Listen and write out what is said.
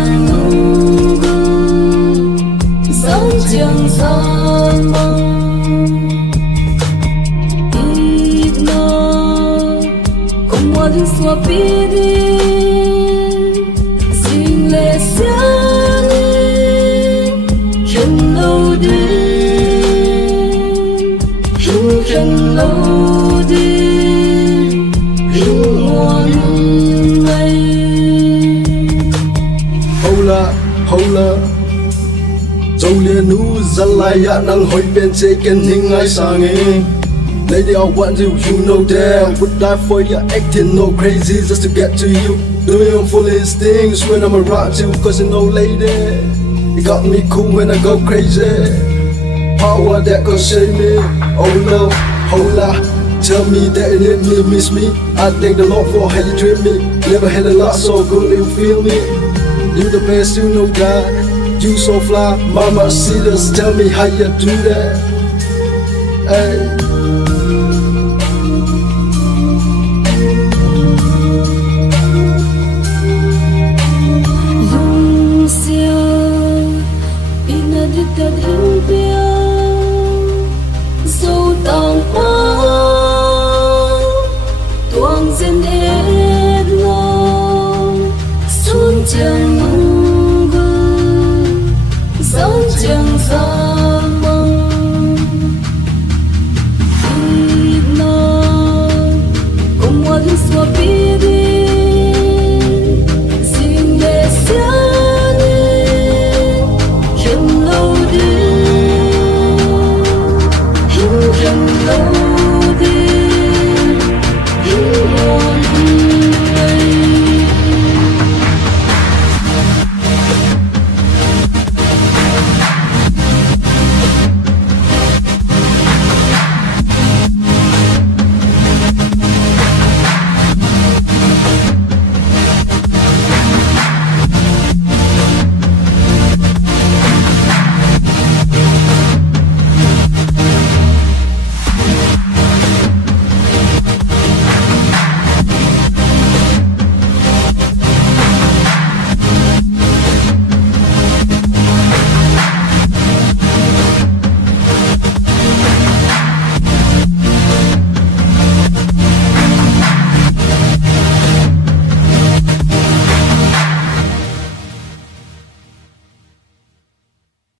chẳng ngu sống chẳng gian mong ít nó không muốn được xóa đi xin lệ xa khen lâu đi khen lâu đi Hola dâu lia nu dân lai ya nang hoi bên chế ken hình ai sang e lady I want you know that would die for you acting no crazy just to get to you doing foolish things when I'm around you cause you know lady you got me cool when I go crazy power that can save me oh no hola tell me that you need me miss me I thank the Lord for how you treat me never had a lot so good you feel me. You the best, you know that. You so fly, mama see us. Tell me how you do that. Hey. Lung xiao, ina đi tận hình biao, dâu tàng hoa, tuang dân hết lòng, xuân chẳng sống chẳng ra mong ít nó không muốn xóa đi xin để xa đi khen lâu đi khen lâu